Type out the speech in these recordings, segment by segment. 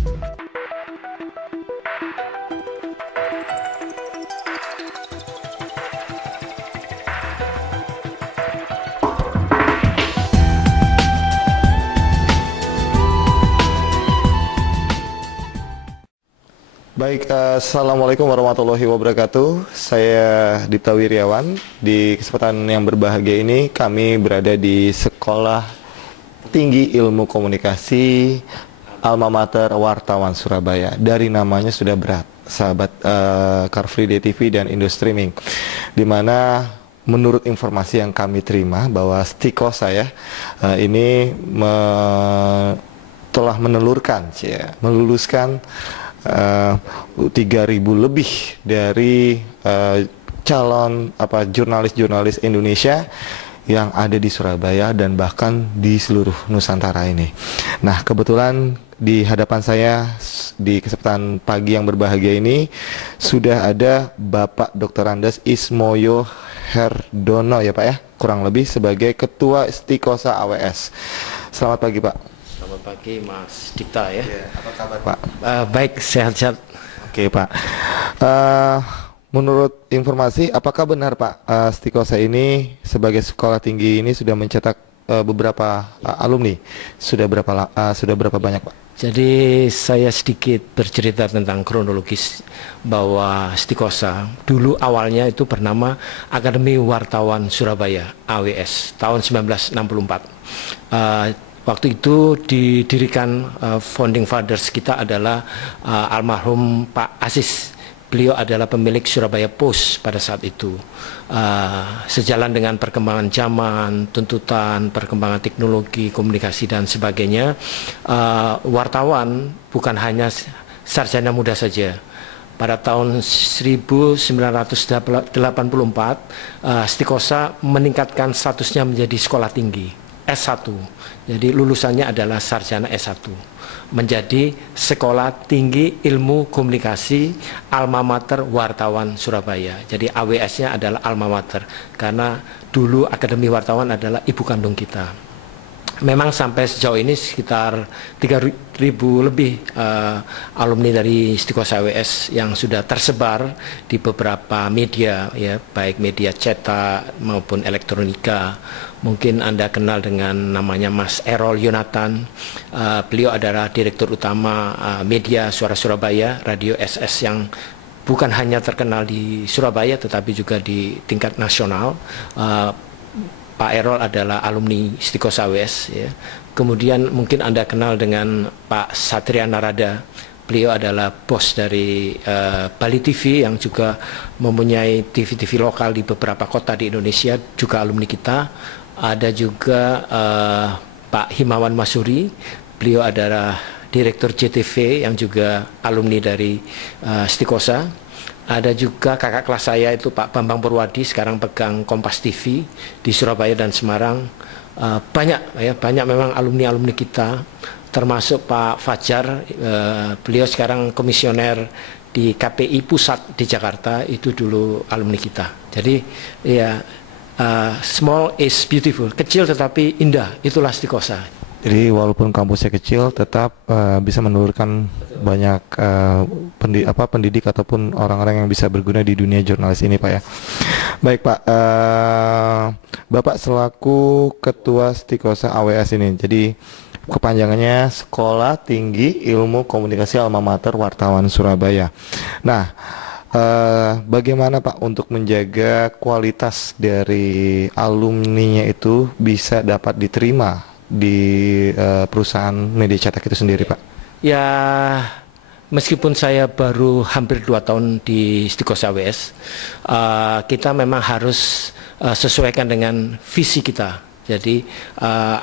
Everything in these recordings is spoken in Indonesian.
Baik, Assalamualaikum warahmatullahi wabarakatuh. Saya Dipta Wiryawan. Di kesempatan yang berbahagia ini kami berada di Sekolah Tinggi Ilmu Komunikasi Alma Mater Wartawan Surabaya. Dari namanya sudah berat, sahabat Car Free Day TV dan Indo Streaming. Dimana menurut informasi yang kami terima bahwa Stikosa ini telah meluluskan 3.000 lebih dari calon jurnalis-jurnalis Indonesia yang ada di Surabaya dan bahkan di seluruh Nusantara ini. Nah, kebetulan di hadapan saya di kesempatan pagi yang berbahagia ini sudah ada Bapak Dr. Andes Ismoyo Herdono ya Pak ya, kurang lebih sebagai Ketua Stikosa AWS. Selamat pagi Pak. Selamat pagi Mas Dipta ya. Apa kabar Pak? Baik, sehat-sehat. Oke Pak. Menurut informasi, apakah benar Pak Stikosa ini sebagai sekolah tinggi ini sudah mencetak beberapa alumni? Sudah berapa banyak Pak? Jadi saya sedikit bercerita tentang kronologis bahwa Stikosa dulu awalnya itu bernama Akademi Wartawan Surabaya AWS tahun 1964. Waktu itu didirikan founding fathers kita adalah almarhum Pak Asis. Beliau adalah pemilik Surabaya Post pada saat itu. Sejalan dengan perkembangan zaman, tuntutan, perkembangan teknologi, komunikasi dan sebagainya, wartawan bukan hanya sarjana muda saja. Pada tahun 1984, Stikosa meningkatkan statusnya menjadi sekolah tinggi S1. Jadi lulusannya adalah sarjana S1, menjadi Sekolah Tinggi Ilmu Komunikasi Alma Mater Wartawan Surabaya. Jadi AWS-nya adalah Alma Mater karena dulu Akademi Wartawan adalah ibu kandung kita. Memang sampai sejauh ini sekitar 3.000 lebih alumni dari Stikosa AWS yang sudah tersebar di beberapa media ya, baik media cetak maupun elektronika. Mungkin Anda kenal dengan namanya Mas Errol Yonatan. Beliau adalah Direktur Utama Media Suara Surabaya, Radio SS yang bukan hanya terkenal di Surabaya tetapi juga di tingkat nasional. Pak Errol adalah alumni Stikosa AWS ya. Kemudian mungkin Anda kenal dengan Pak Satria Narada. Beliau adalah bos dari Bali TV yang juga mempunyai TV-TV lokal di beberapa kota di Indonesia, juga alumni kita. Ada juga Pak Himawan Masuri. Beliau adalah Direktur JTV yang juga alumni dari Stikosa. Ada juga kakak kelas saya itu Pak Bambang Purwadi, sekarang pegang Kompas TV di Surabaya dan Semarang. Banyak memang alumni kita, termasuk Pak Fajar, beliau sekarang komisioner di KPI Pusat di Jakarta, itu dulu alumni kita. Jadi ya small is beautiful, kecil tetapi indah, itulah Stikosa. Jadi walaupun kampusnya kecil tetap bisa menelurkan banyak pendidik ataupun orang-orang yang bisa berguna di dunia jurnalis ini Pak ya. Baik Pak, Bapak selaku Ketua Stikosa AWS ini, jadi kepanjangannya Sekolah Tinggi Ilmu Komunikasi Alma Mater Wartawan Surabaya. Nah, bagaimana Pak untuk menjaga kualitas dari alumninya itu bisa dapat diterima di perusahaan media cetak itu sendiri Pak? Ya, meskipun saya baru hampir 2 tahun di Stikosa AWS, kita memang harus sesuaikan dengan visi kita. Jadi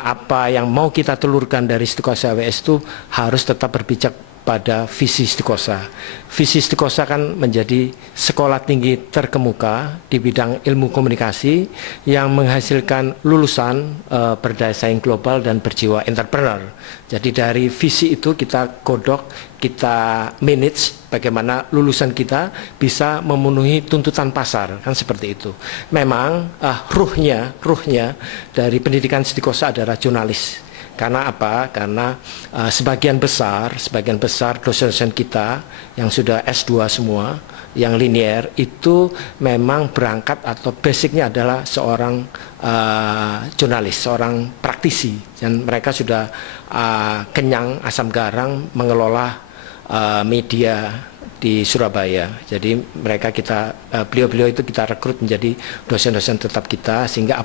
apa yang mau kita telurkan dari Stikosa AWS itu harus tetap berpijak pada visi Stikosa. Visi Stikosa kan menjadi sekolah tinggi terkemuka di bidang ilmu komunikasi yang menghasilkan lulusan berdaya saing global dan berjiwa entrepreneur. Jadi dari visi itu kita godok, kita manage bagaimana lulusan kita bisa memenuhi tuntutan pasar, kan seperti itu. Memang ruhnya dari pendidikan Stikosa adalah jurnalis. Karena apa? Karena sebagian besar dosen-dosen kita yang sudah S2 semua, yang linier itu memang berangkat atau basicnya adalah seorang jurnalis, seorang praktisi, dan mereka sudah kenyang asam garam mengelola media di Surabaya. Jadi mereka beliau-beliau itu kita rekrut menjadi dosen-dosen tetap kita, sehingga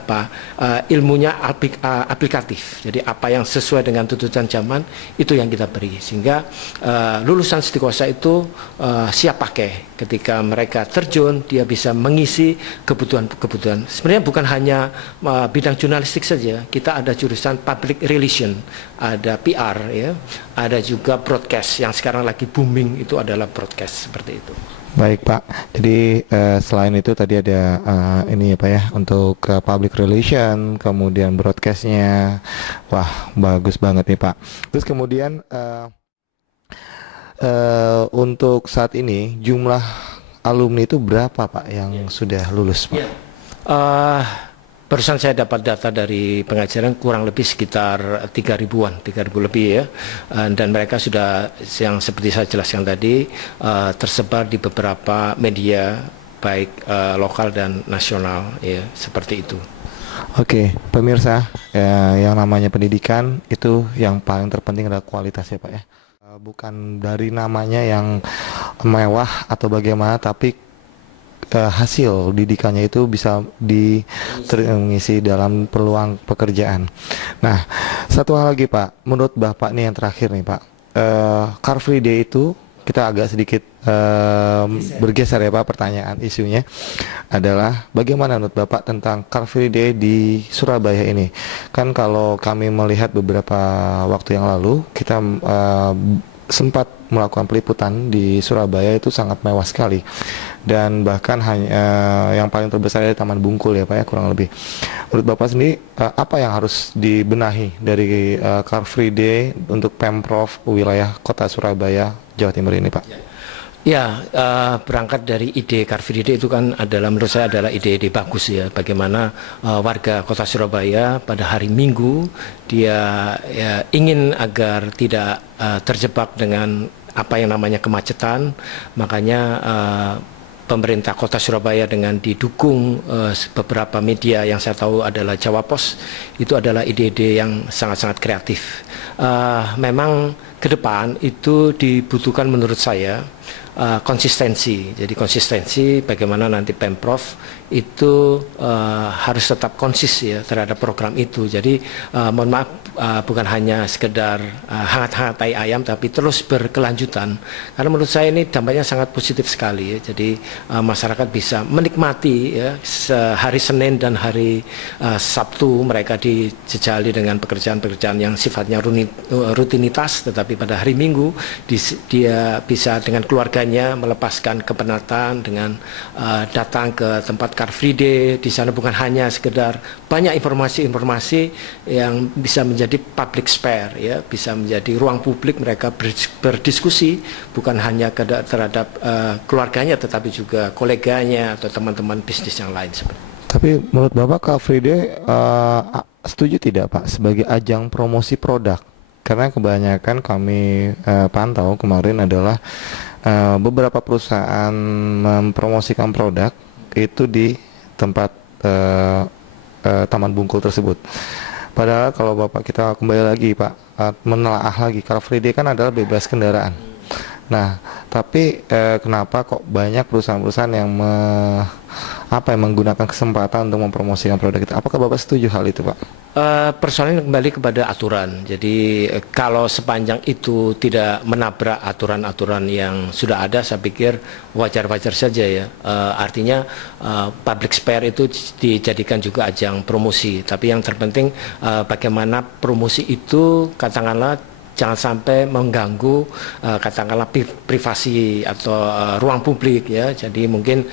ilmunya aplikatif. Jadi apa yang sesuai dengan tuntutan zaman itu yang kita beri, sehingga lulusan Stikosa itu siap pakai. Ketika mereka terjun, dia bisa mengisi kebutuhan. Sebenarnya bukan hanya bidang jurnalistik saja. Kita ada jurusan public relation, ada PR, ya, ada juga broadcast yang sekarang lagi booming, itu adalah broadcast seperti itu. Baik Pak, jadi selain itu tadi ada ini ya Pak ya, untuk public relation, kemudian broadcastnya, wah bagus banget nih Pak. Terus kemudian untuk saat ini jumlah alumni itu berapa Pak yang sudah lulus Pak? Barusan saya dapat data dari pengajaran kurang lebih sekitar 3.000-an, 3.000 lebih ya. Dan mereka sudah, yang seperti saya jelaskan tadi, tersebar di beberapa media baik lokal dan nasional ya, seperti itu. Oke, pemirsa, yang namanya pendidikan itu yang paling terpenting adalah kualitas ya Pak ya. Bukan dari namanya yang mewah atau bagaimana, tapi hasil didikannya itu bisa mengisi dalam peluang pekerjaan. Nah, satu hal lagi Pak, menurut Bapak nih yang terakhir nih Pak, Car Free Day itu kita agak sedikit bergeser ya Pak, pertanyaan isunya adalah bagaimana menurut Bapak tentang Car Free Day di Surabaya ini? Kan kalau kami melihat beberapa waktu yang lalu, kita sempat melakukan peliputan di Surabaya, itu sangat mewah sekali, dan bahkan hanya yang paling terbesar dari Taman Bungkul ya Pak ya, kurang lebih. Menurut Bapak sendiri apa yang harus dibenahi dari Car Free Day untuk Pemprov wilayah Kota Surabaya, Jawa Timur ini Pak? Ya, berangkat dari ide Car Free Day itu kan menurut saya adalah ide-ide bagus ya. Bagaimana warga Kota Surabaya pada hari Minggu dia ingin agar tidak terjebak dengan apa yang namanya kemacetan. Makanya pemerintah Kota Surabaya dengan didukung beberapa media yang saya tahu adalah Jawa Pos, itu adalah ide-ide yang sangat-sangat kreatif. Memang ke depan itu dibutuhkan menurut saya konsistensi. Jadi konsistensi bagaimana nanti Pemprov itu harus tetap konsis ya terhadap program itu. Jadi mohon maaf, bukan hanya sekedar hangat-hangat tai ayam, tapi terus berkelanjutan. Karena menurut saya ini dampaknya sangat positif sekali ya. Jadi masyarakat bisa menikmati ya, hari Senin dan hari Sabtu mereka dijejali dengan pekerjaan-pekerjaan yang sifatnya rutinitas, tetapi pada hari Minggu dia bisa dengan keluarganya melepaskan kepenatan dengan datang ke tempat Car Free Day. Di sana bukan hanya sekedar banyak informasi-informasi yang bisa menjadi public spare ya, bisa menjadi ruang publik mereka berdiskusi, bukan hanya terhadap keluarganya, tetapi juga koleganya atau teman-teman bisnis yang lain seperti. Tapi menurut Bapak Car Free Day setuju tidak Pak sebagai ajang promosi produk? Karena kebanyakan kami pantau kemarin adalah beberapa perusahaan mempromosikan produk itu di tempat Taman Bungkul tersebut. Padahal kalau Bapak kita kembali lagi Pak, menelaah lagi, Car Free Day kan adalah bebas kendaraan. Nah, tapi kenapa kok banyak perusahaan-perusahaan yang menggunakan kesempatan untuk mempromosikan produk itu? Apakah Bapak setuju hal itu Pak? Persoalannya kembali kepada aturan. Jadi kalau sepanjang itu tidak menabrak aturan-aturan yang sudah ada, saya pikir wajar-wajar saja ya. Artinya public spare itu dijadikan juga ajang promosi. Tapi yang terpenting bagaimana promosi itu katakanlah jangan sampai mengganggu katakanlah privasi atau ruang publik ya. Jadi mungkin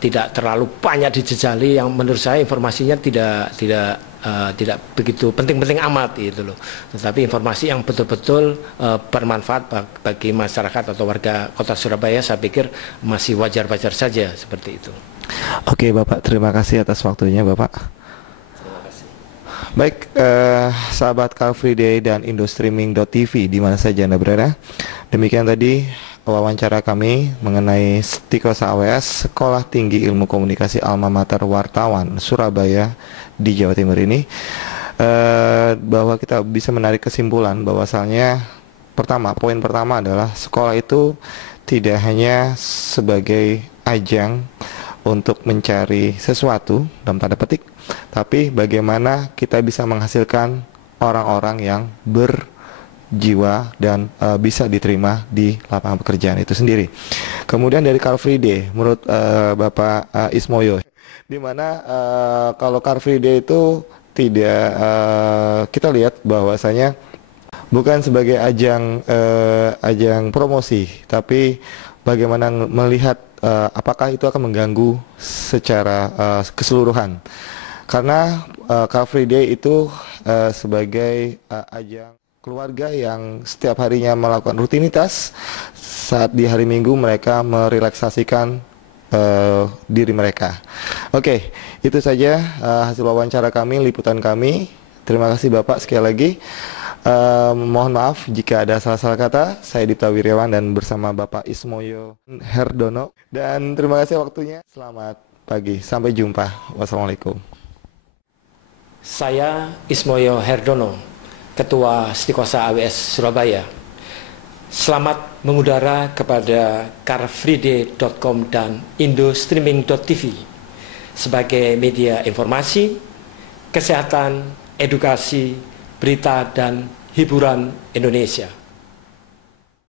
tidak terlalu banyak dijejali, yang menurut saya informasinya tidak begitu penting-penting amat gitu loh. Tetapi informasi yang betul-betul bermanfaat bagi masyarakat atau warga Kota Surabaya, saya pikir masih wajar-wajar saja seperti itu. Oke Bapak, terima kasih atas waktunya Bapak. Baik, sahabat Car Free Day dan Indostreaming.tv di mana saja Anda berada. Demikian tadi wawancara kami mengenai Stikosa AWS, Sekolah Tinggi Ilmu Komunikasi Alma Mater Wartawan Surabaya di Jawa Timur ini. Bahwa kita bisa menarik kesimpulan bahwasannya poin pertama adalah sekolah itu tidak hanya sebagai ajang untuk mencari sesuatu dalam tanda petik, tapi bagaimana kita bisa menghasilkan orang-orang yang berjiwa dan bisa diterima di lapangan pekerjaan itu sendiri. Kemudian dari Car Free Day, menurut Bapak Ismoyo, di mana kalau Car Free Day itu tidak kita lihat bahwasanya bukan sebagai ajang promosi, tapi bagaimana melihat apakah itu akan mengganggu secara keseluruhan. Karena Car Free Day itu sebagai ajang keluarga yang setiap harinya melakukan rutinitas, saat di hari Minggu mereka merelaksasikan diri mereka. Oke, itu saja hasil wawancara kami, liputan kami. Terima kasih Bapak sekali lagi. Mohon maaf jika ada salah-salah kata. Saya Dipta Wiryawan dan bersama Bapak Ismoyo Herdono. Dan terima kasih waktunya. Selamat pagi, sampai jumpa. Wassalamualaikum. Saya Ismoyo Herdono, Ketua Stikosa AWS Surabaya. Selamat mengudara kepada carfreeday.com dan Indostreaming.tv sebagai media informasi, kesehatan, edukasi, berita, dan hiburan Indonesia.